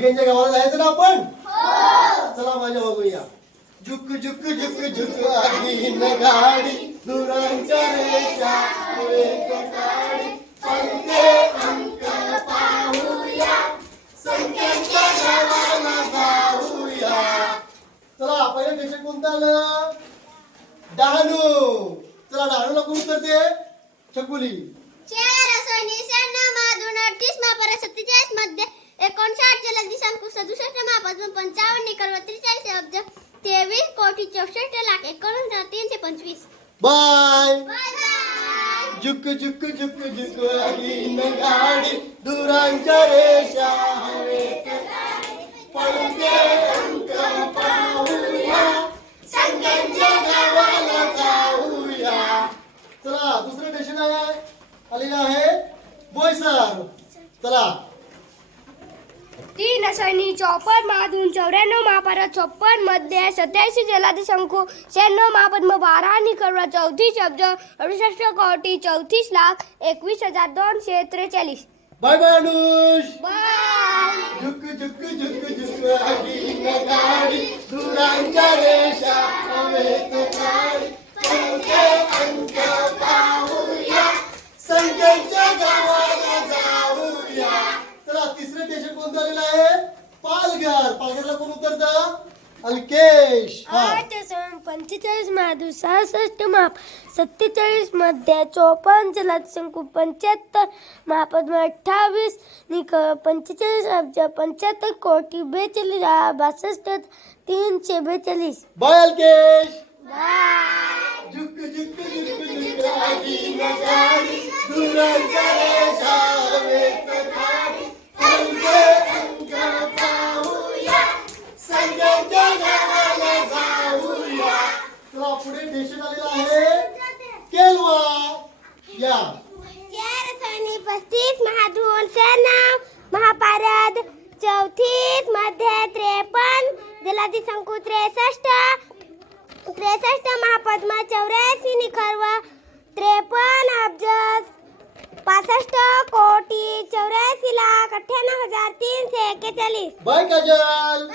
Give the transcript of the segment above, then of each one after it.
ठिकाणच्या गावाला जायचं ना आपण? चला माझ्या बघूया झुक झुक झुक झुक आगीन गाडी दुरांच्या रेषा एक काडी पंखे अंक पाहूया. संख्यांच्या गावाला जाऊया. चला पहिलं स्टेशन कोणतं आलं? डहाणू. चला डहाणूला कोण करते छकुली. चार असोनी शहाण्णव महादून अडतीस महापरा सत्तेचाळीसमध्ये एकोणसाठ जलद दिशांकू सदुसष्ट महापासून पंचावन्न निकर व त्रेचाळीस अब्ज तेवीस कोटी चौसष्ट लाख एकोणीस हजार तीनशे पंचवीस. बाय. झुक झुक झुक झुक गाडी दुरांच्या रेषा हवेत. पडते अंक पाहूया संख्यांच्या गावाला जाऊया. चला दुसरं स्टेशन आहे आलेलं आहे. बोईसर. चला. तीन असणी चौपन्न महाधून चौऱ्याण्णव महापारा चोपन्नमध्ये सत्याऐंशी जलाधी शंकू शहाण्णव महापद्म बारा निकरवा चौतीस अब्ज अडुसष्ट कोटी चौतीस लाख एकवीस हजार दोनशे त्रेचाळीस. Bye bye Anush bye. झुक झुक झुक झुक गाडी दुरांच्या रेषा. उतरतं अल्केश आठ पंचेचाळीस महाधू सहासष्ट माप सत्तेचाळीसमध्ये चोपन्न जलाद शंकू पंच्याहत्तर महापद्म अठ्ठावीस निक पंचेचाळीस अब्ज पंच्याहत्तर कोटी बेचाळीस बासष्ट तीनशे बेचाळीस. बाय अल्केश. स्टेशन आलेलं आहे केलवा या पस्तीस महाधून शहाण्णव महापारद चौतीसमध्ये त्रेपन्न जलाधी शंकू त्रेसष्ट त्रेसष्ट महापद्मा चौऱ्याऐंशी निखरव त्रेपन्न अब्ज पासष्ट कोटी चौऱ्याऐंशी लाख अठ्ठ्याण्णव हजार तीनशे एक्केचाळीस बाय काजल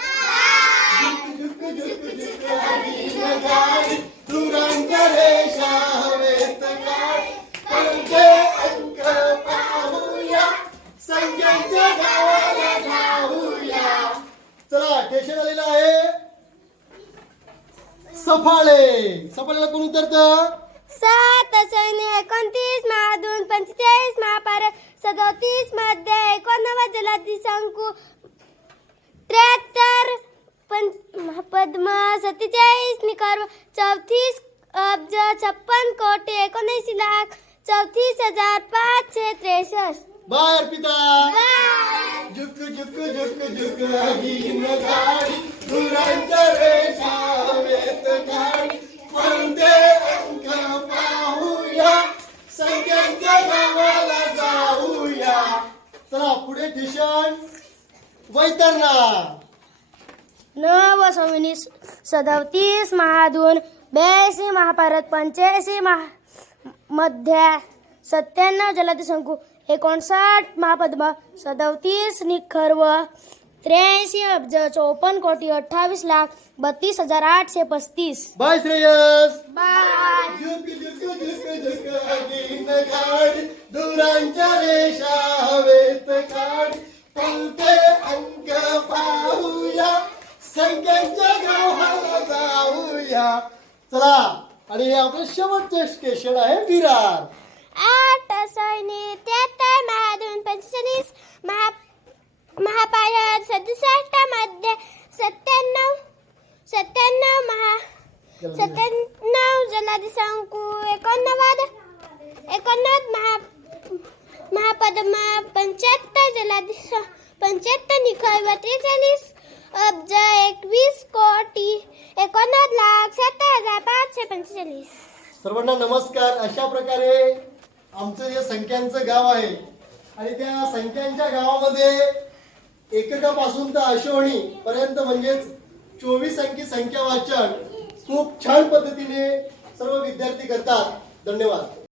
स्टेशन आलेलं आहे. सफाळे. सफाळेला कोण उतरत सात सैन्य एकोणतीस महादून पंचेचाळीस महापार सदोतीसमध्ये एकोणनव्वद जलाधी शंकू त्र्याहत्तर पंच पद्म सत्तेचाळीस निकर। चौतीस अब्ज छप्पन कोटी एकोणऐंशी लाख। चौतीस हजार पाचशे त्रेसष्ट बाय अर्पिता झुक झुक झुक झुक आगीन गाडी। दुरांच्या रेषा हवेत गाडी। कोणते अंक पाहूया। संख्यांच्या गावाला जाऊया। चला पुढे स्टेशन वैतरणा नव सविनी सदतीस महाधून ब्याऐंशी महाभारत पंच्याऐंशी महा मध्ये सत्त्याण्णव जलाधी शंकू एकोणसाठ महापद्म सदतीस निखर्व त्र्याऐंशी अब्ज चोपन्न कोटी अठ्ठावीस लाख बत्तीस हजार आठशे पस्तीस. बाय श्रेयस. बाय. दुरांच्या रेषा हवेत काढ. संख्यांच्या गावाला जाऊया. चला आणि हे आपलं शेवटचं स्टेशन आहे विरार. आठ सैन्य त्र्याहत्तर महादून पंचेचाळीस महा महापारद सदुसष्टमध्ये सत्त्याण्णव सत्त्याण्णव महा सत्त्याण्णव जलाधी शंकू एकोणनव्वद एकोणनव्वद महा महापद्मा पंच्याहत्तर जलाधी श- पंच्याहत्तर निखळ व त्रेचाळीस अब्ज एकवीस कोटी एकोणनव्वद लाख सत्तर हजार पाचशे पंचेचाळीस. सर्वांना नमस्कार. अशा प्रकारे आमचं जे संख्यांचं गाव आहे. आणि त्या संख्यांच्या गावामध्ये एककापासून तर अशोणी पर्यंत म्हणजेच चोवीस अंकी संख्या वाचन खूप छान पद्धतीने सर्व विद्यार्थी करतात. धन्यवाद.